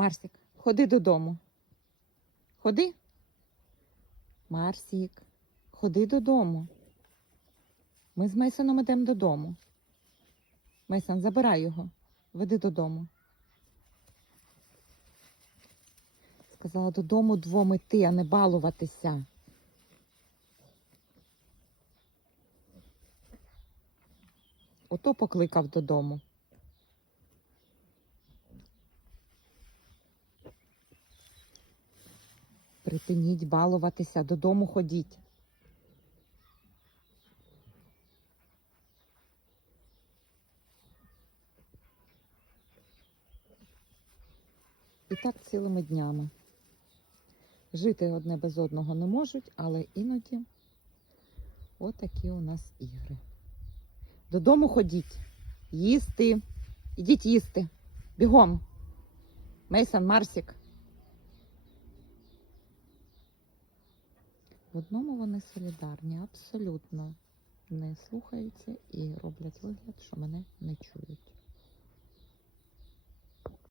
Марсик, ходи додому. Ходи. Марсик, ходи додому. Ми з Мейсоном йдемо додому. Мейсон, забирай його. Веди додому. Сказала додому двом іти, а не балуватися. Ото покликав додому. Припиніть балуватися, додому ходіть. І так цілими днями. Жити одне без одного не можуть, але іноді отакі у нас ігри. Додому ходіть, їсти. Ідіть їсти. Бігом. Мейсон, Марсік. В одному вони солідарні, абсолютно не слухаються і роблять вигляд, що мене не чують.